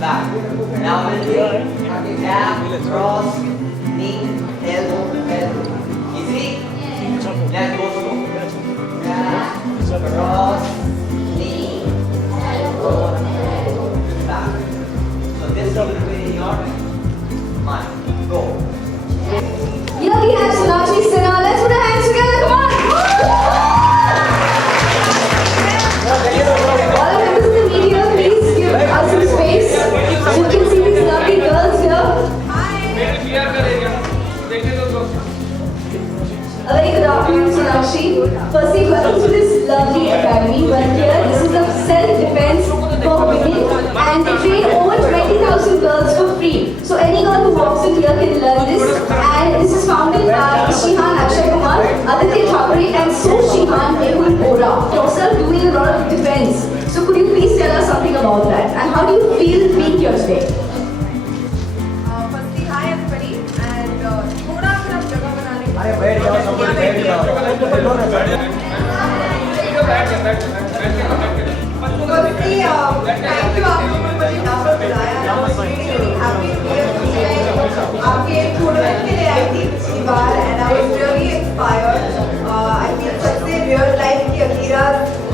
Back. Now we'll take jab, cross, knee, elbow, elbow. Easy? Let's go slow. Jab, cross, knee, elbow, back. So this will be in your mind. Go. Here we have Sonakshi Sinha. Let's put our hands together. Come on. All the members of the media, please give us some space. So you can see these lovely girls here. A very good afternoon, Sonakshi. Firstly, welcome to this lovely academy. Well, here, this is a self-defense for women, and they train over 20,000 girls for free. So any girl who walks in here can learn this. And this is founded by Shihan Akshay Kumar, Aditya Thapare, and So Shihan Mehul Bora. You're also doing a lot of defense. So could you please tell us something about that? And how do you feel being here today? Firstly, hi everybody, and थोड़ा सा जगह बनाने के अरे बैठ जाओ सब लोग बैठ जाओ Firstly, thank you आप लोगों ने मुझे यहाँ पर बुलाया. I was really happy to be here. आपके टूर्नामेंट के लिए आई थी पिछली बार, and I was really inspired. I feel सबसे real life की अकीरा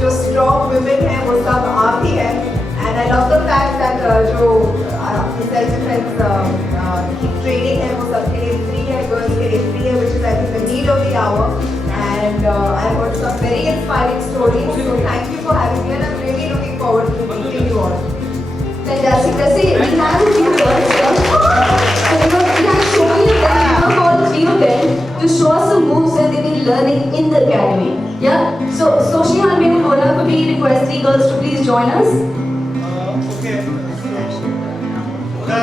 जो strong women हैं वो सब आप ही हैं. And I love the fact that जो आपकी self defense की training है वो सबके लिए free है, girls के लिए free है, which is I think the need of the hour. And I heard some very inspiring stories. So thank you for having me, and I'm really looking forward to meeting you all. Fantastic. Let's say we have a few girls here. So we have shown you that we have all three of them to show us some moves that they've been learning in the academy. Yeah? So Shihan Mehul Bora, could we request three girls to please join us? Okay. The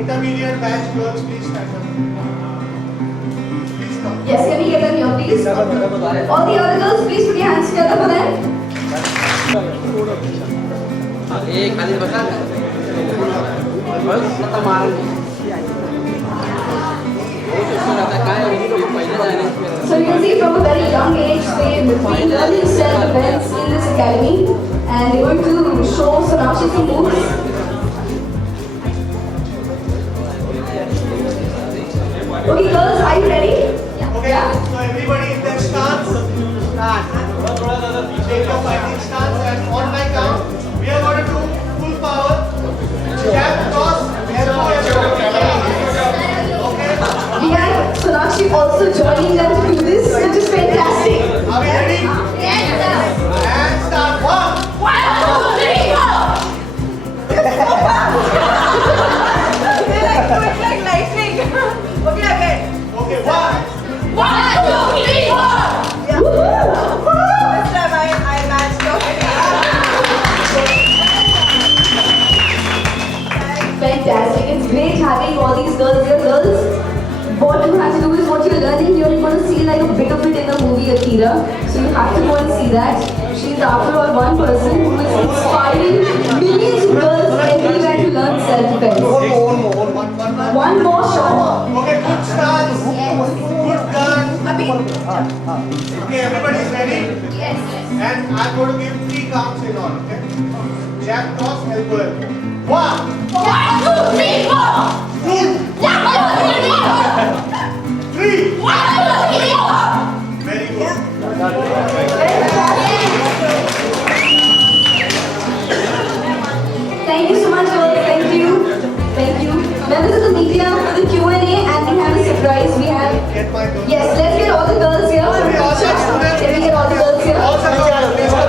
intermediate batch girls, please stand up. Please come. Yes, can we get them here, please? All the other girls, please put your hands together for them. एक खाली बता बस मतलब मारेंगे So you can see from a very young age they've been learning self-defense in this academy, and they're going to show Sonakshi some moves. Okay girls, are you ready? Okay. So everybody in their stance. Take your fighting stance, and on my count, we are going to do full power. Jab, cross, elbow, elbow. Okay. We have Sonakshi also joining them to do this, which is fantastic. Are we ready? Yes, And start. 1, 2, 3, go. Quick like lightning. Okay, again. Okay, 1, 2, 3, go. Yeah. This time I matched up. Fantastic. It's great having all these girls here. Girls, what you have to do is what you're learning here, you're going to see like a bit of it in the movie Akira. So you have to go and see that. She's after all one person who is inspiring millions of girls everywhere to learn self-defense. One more shot. Okay, good stance. Good gun. Okay, everybody is ready? Yes. And I'm going to give 3 counts in all, okay? Jab, cross, elbow, elbow. 1, 1, 2, 3, 4. 2, 3. 1, 2, 3, 4. Very good. Thank you so much, girls. Thank you. Thank you. Members of the media for the Q&A, and we have a surprise. We have. Get my girl. Yes, let's get all the girls here for a picture. Can we get all the girls here? All the girls, please come.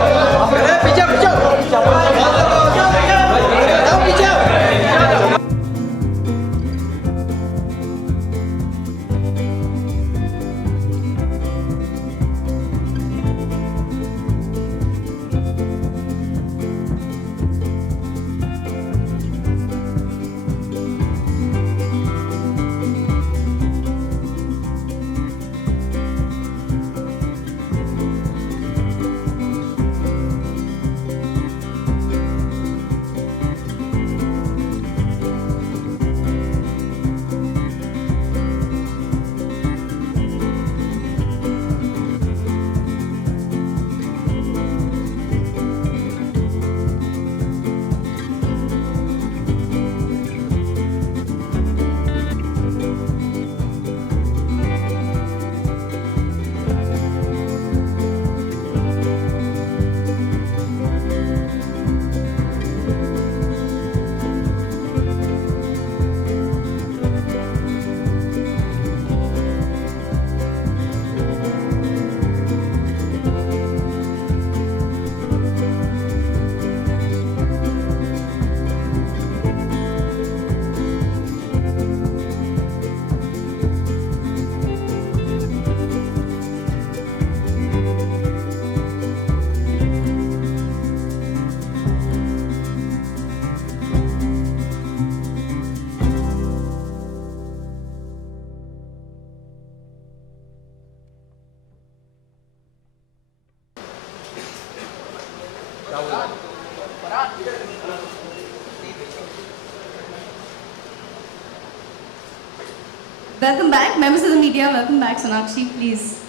Welcome back, members of the media. Welcome back, Sonakshi, please.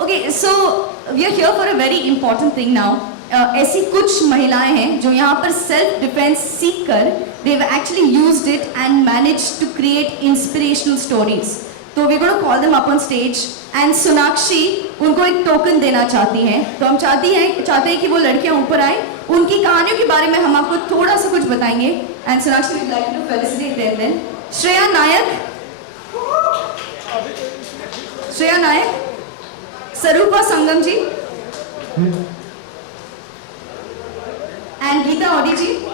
Okay, so we are here for a very important thing now. ऐसी कुछ महिलाएं हैं जो यहाँ पर self defence सीख कर they've actually used it and managed to create inspirational stories. तो we're going to call them up on stage and Sonakshi उनको एक टोकन देना चाहती हैं. तो हम चाहते हैं कि वो लड़कियाँ ऊपर आए, उनकी कहानियों के बारे में हम आपको थोड़ा सा कुछ बताएंगे. And Sonakshi would like to felicitate them then. Shreya Nayak, Sarupa Sangam ji, and Geeta Audi ji.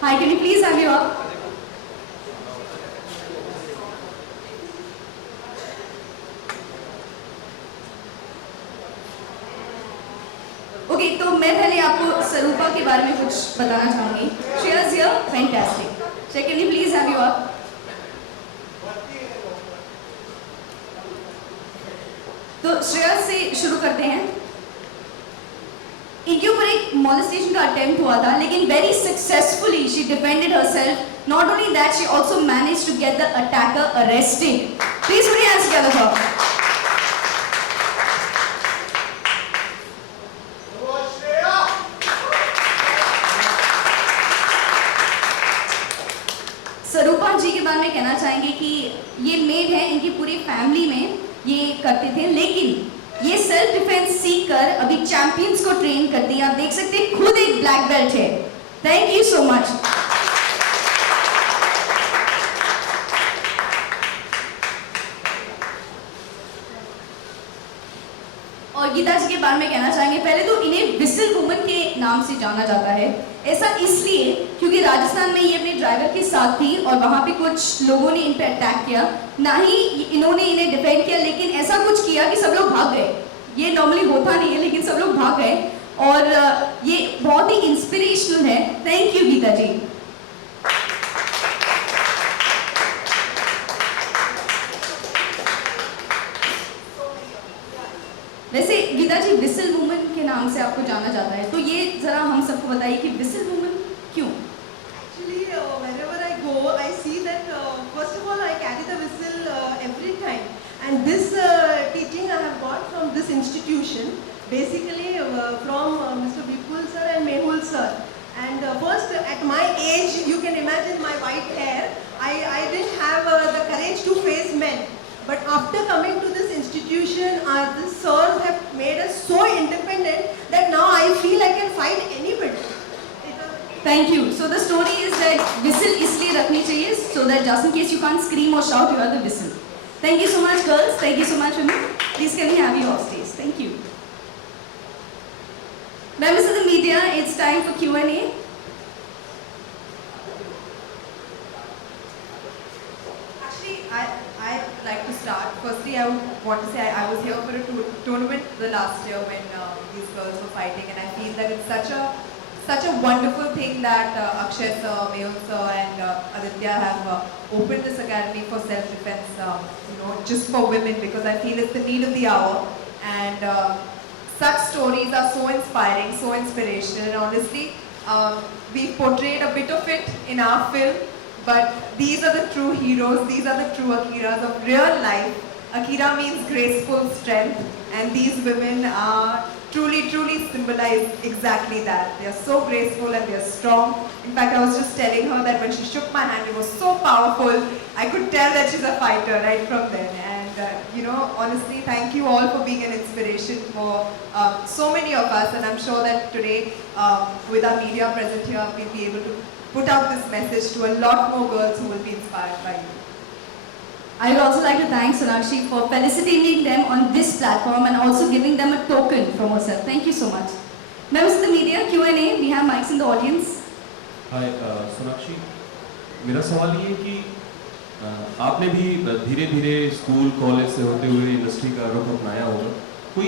Hi, can we please have you up? Okay, तो मैं पहले आपको सरूपा के बारे में कुछ बताना चाहूँगी. Shreya is here, fantastic. Shreya, can we please have you up? तो श्रेया से शुरू करते हैं. इनके ऊपर एक molestation का अटेम्प्ट हुआ था, लेकिन very successfully she defended herself. Not only that, she also managed to get the attacker arrested. Please put your hands together for her. Sarupa जी के बारे में कहना चाहेंगे कि ये मेड है, इनकी पूरी फैमिली में ये करते थे, लेकिन ये सेल्फ डिफेंस सीख कर अभी चैंपियंस को ट्रेन करती है. आप देख सकते हैं खुद एक ब्लैक बेल्ट है. Thank you so much. और गीता जी के बारे में कहना चाहेंगे, पहले तो इन्हें विसल वुमन के नाम से जाना जाता है. ऐसा इसलिए क्योंकि राजस्थान में ये अपने ड्राइवर के साथ थी और वहाँ पे कुछ लोगों ने इन पे अटैक किया. ना ही इन्होंने इन्हें डिफेंड किया, लेकिन ऐसा कुछ किया कि सब लोग भाग गए. ये नॉर्मली होता नहीं है, लेकिन सब लोग भाग गए और ये बहुत ही इंस्पिरेशनल है. थैंक यू गीता जी. वैसे गीता जी विसल वुमन के नाम से आपको जाना जाता है, तो ये जरा हम सबको बताइए कि विसल वुमन क्यों? Actually, wherever I go, I see that first of all I carry the whistle every time, and this teaching I have got from this institution, basically from Mr. Vipul sir and Mehul sir. And first, at my age, you can imagine my white hair. I didn't have the courage to face men. But after coming to this institution, the sirs have made us so independent that now I feel I can fight anybody. Thank you. So the story is that whistle इसलिए रखनी चाहिए so that just in case you can't scream or shout, you have the whistle. Thank you so much, girls. Thank you so much, women. Please can we have you off stage? Thank you. Members of the media, it's time for Q&A. Actually, I'd like to start. Firstly, I would want to say I was here for a tournament the last year when these girls were fighting, and I feel that it's such a wonderful thing that Akshay sir, Mehul sir, and Aditya have opened this academy for self-defense. Just for women, because I feel it's the need of the hour, and such stories are so inspiring, so inspirational, and honestly, we portrayed a bit of it in our film. But these are the true heroes, these are the true Akiras of real life. Akira means graceful strength, and these women are truly symbolize exactly that. They are so graceful and they are strong. In fact, I was just telling her that when she shook my hand, it was so powerful. I could tell that she's a fighter right from then. And honestly, thank you all for being an inspiration for so many of us. And I'm sure that today, with our media present here, we'll be able to put out this message to a lot more girls who will be inspired by you. I would also like to thank Sonakshi for felicitating them on this platform and also giving them a token from herself. Thank you so much. Members of the media, Q&A, we have mics in the audience. Hi, Sonakshi. मेरा सवाल ये है कि आपने भी धीरे धीरे school college से होते हुए इंडस्ट्री का रुख अपनाया होगा. कोई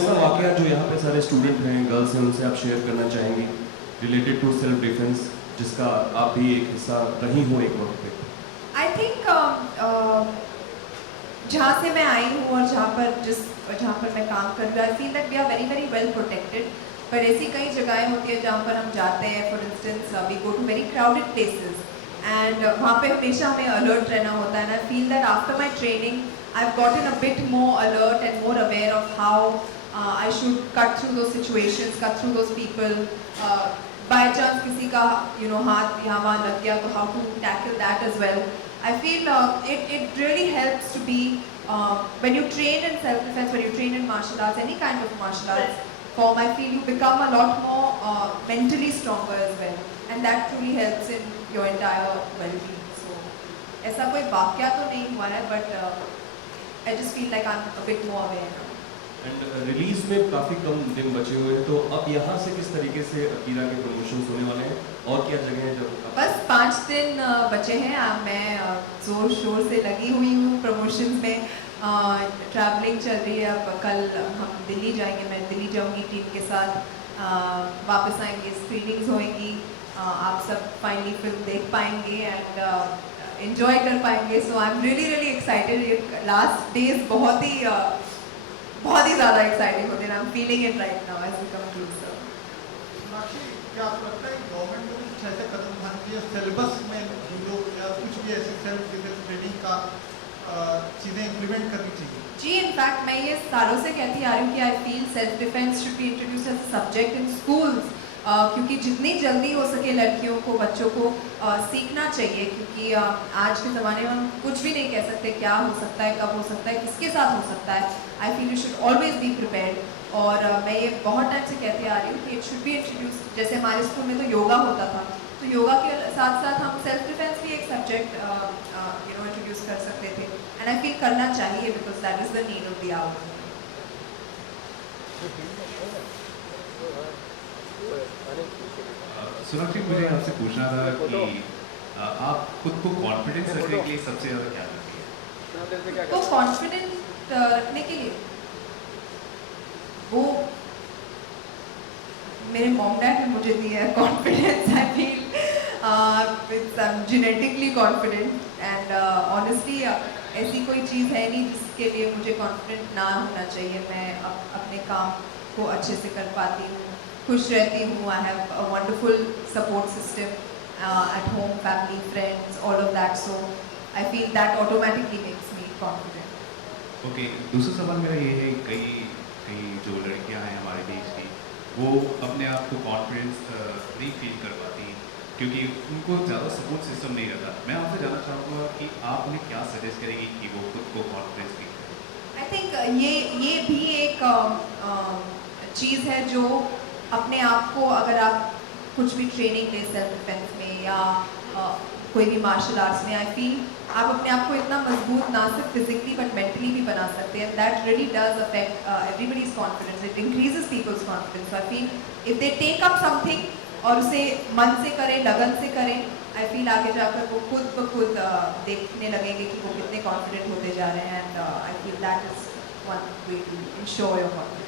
ऐसा वाकया जो यहाँ पे सारे स्टूडेंट हैं, गर्ल्स हैं, उनसे आप शेयर करना चाहेंगे रिलेटेड टू सेल्फ डिफेंस, जिसका आप भी एक हिस्सा रही हो एक वक्त पे? I think जहाँ से मैं आई हूँ और जहाँ पर मैं काम कर रही हूँ, I feel that we are very very well protected. पर ऐसी कई जगहें होती है जहाँ पर हम जाते हैं, for instance we go to very crowded places and वहाँ पे हमेशा हमें अलर्ट रहना होता है. And I feel that after my training I have gotten a bit more alert and more aware of how I should cut through those situations, cut through those people. By chance किसी का हाथ यहाँ वहाँ लग गया तो how to tackle that as well. I feel it really helps to be when you train in self-defense, when you train in martial arts, any kind of martial arts form, I feel you become a lot more mentally stronger as well, and that truly helps in your entire well-being. So ऐसा कोई वाक्या तो नहीं हुआ है, but I just feel like I'm a bit more aware now. And release में काफ़ी कम दिन बचे हुए हैं, तो अब यहाँ से किस तरीके से अकीरा के प्रमोशंस होने वाले हैं और क्या जगह है जब बस 5 दिन बचे हैं. मैं ज़ोर शोर से लगी हुई हूँ प्रमोशंस में. ट्रैवलिंग चल रही है. अब कल हम दिल्ली जाएंगे, मैं दिल्ली जाऊँगी टीम के साथ. वापस आएंगे, स्क्रीनिंग्स होएंगी, आप सब फाइनली फिल्म देख पाएंगे एंड एंजॉय कर पाएंगे. So I am really really excited. Last days बहुत ही ज़्यादा एक्साइटिंग होते हैं. I am feeling it right now as we come closer. Sonakshi, क्या आपको लगता है गवर्नमेंट को कुछ ऐसे कदम उठाने चाहिए सिलेबस में जूडो या कुछ भी ऐसे सेल्फ डिफेंस ट्रेनिंग का चीज़ें इम्प्लीमेंट करनी चाहिए? जी, इनफैक्ट मैं ये सालों से कहती आ रही हूँ कि I feel self defence should be introduce as a subject in schools. क्योंकि जितनी जल्दी हो सके लड़कियों को, बच्चों को सीखना चाहिए. क्योंकि आज के ज़माने में हम कुछ भी नहीं कह सकते क्या हो सकता है, कब हो सकता है, किसके साथ हो सकता है. I feel you should always be prepared. और मैं ये बहुत टाइम से कहते आ रही हूँ कि इट शुड बी इंट्रोड्यूस. जैसे हमारे स्कूल में तो योगा होता था, तो योगा के साथ साथ हम सेल्फ डिफेंस भी एक सब्जेक्ट इंट्रोड्यूस कर सकते थे. एंड आई फील करना चाहिए because that is the need of the hour. Sonakshi, मुझे आपसे पूछना था कि आप खुद को कॉन्फिडेंस रखने के लिए सबसे ज़्यादा क्या करती है? तो कॉन्फिडेंट रखने के लिए वो मेरे मॉम डैड ने मुझे दिया है confidence. I feel it's genetically confident and honestly ऐसी कोई चीज़ है नहीं जिसके लिए मुझे कॉन्फिडेंट ना होना चाहिए. मैं अपने काम को अच्छे से कर पाती हूँ, खुश रहती हूँ. I have a wonderful support system at home, family, friends, all of that. So I feel that automatically makes me confident. Okay, दूसरा सवाल मेरा ये है, कई जो लड़कियां हैं हमारे देश की, वो अपने आप को कॉन्फिडेंस नहीं फील कर पाती क्योंकि उनको ज़्यादा सपोर्ट सिस्टम नहीं रहता. मैं आपसे जानना चाहूँगा कि आप उन्हें क्या सजेस्ट करेंगी कि वो खुद को कॉन्फिडेंस फील करें? आई थिंक ये भी एक चीज़ है जो अपने आप को, अगर आप कुछ भी ट्रेनिंग ले सेल्फ डिफेंस में या कोई भी मार्शल आर्ट्स में, आई फील आप अपने आप को इतना मजबूत ना सिर्फ फिजिकली बट मेंटली भी बना सकते हैं. That really does affect everybody's confidence. It increases people's confidence. So I feel if they take up something और उसे मन से करें, लगन से करें, आई फील आगे जाकर वो खुद ब खुद देखने लगेंगे कि वो कितने कॉन्फिडेंट होते जा रहे हैं. And I feel that is one way to ensure your confidence.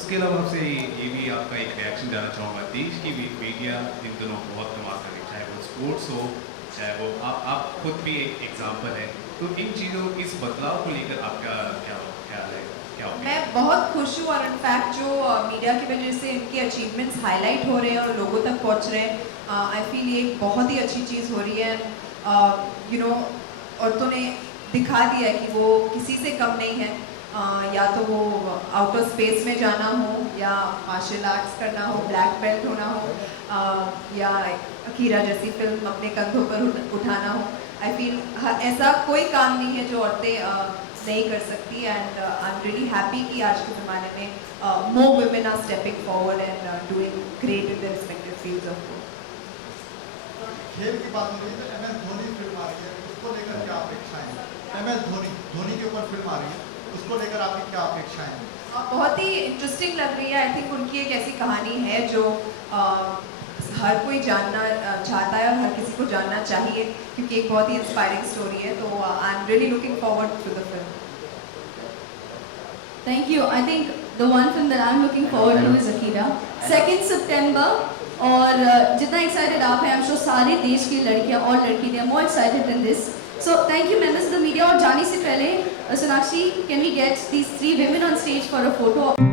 उसके अलावा आपसे ये भी आपका एक रिएक्शन जानना चाहूँगा. देश की मीडिया इन दिनों बहुत कमाल कर रही है, चाहे वो स्पोर्ट्स हो, चाहे वो आप खुद भी एक एग्जाम्पल है. तो इन चीज़ों, इस बदलाव को लेकर आपका क्या ख्याल है, क्या opinion? मैं बहुत खुश हूँ और इनफैक्ट जो मीडिया की वजह से इनके अचीवमेंट्स हाईलाइट हो रहे हैं और लोगों तक पहुँच रहे हैं, आई फील ये एक बहुत ही अच्छी चीज़ हो रही है. औरतों ने दिखा दिया है कि वो किसी से कम नहीं है. या तो वो आउटर स्पेस में जाना हो, या मार्शल आर्ट्स करना हो, ब्लैक बेल्ट होना हो, या अकीरा जैसी फिल्म अपने कंधों पर उठाना हो. आई फील ऐसा कोई काम नहीं है जो औरतें नहीं कर सकती. And I am really happy कि आज के ज़माने में more women are stepping forward and doing great in their respective fields of work. खेल की बात हो रही है तो MS धोनी फिल्म आ रही है, उसको लेकर क्या अपेक्षाएं हैं? MS धोनी के ऊपर फिल्म आ रही है, उसको लेकर आपकी क्या अपेक्षाएं हैं? बहुत ही इंटरेस्टिंग लग रही है. आई थिंक उनकी एक ऐसी कहानी है जो हर कोई जानना चाहता है और हर किसी को जानना चाहिए, क्योंकि एक बहुत ही इंस्पायरिंग स्टोरी है. तो I am really looking forward to the film. Thank you. I think the one film that I'm looking forward to is Akira. 2nd September. और जितना एक्साइटेड आप हैं, I'm sure सारे देश की लड़कियां और लड़की, they are more excited than this. So thank you members of the media. और जाने से पहले Sonakshi, can we get these 3 women on stage for a photo?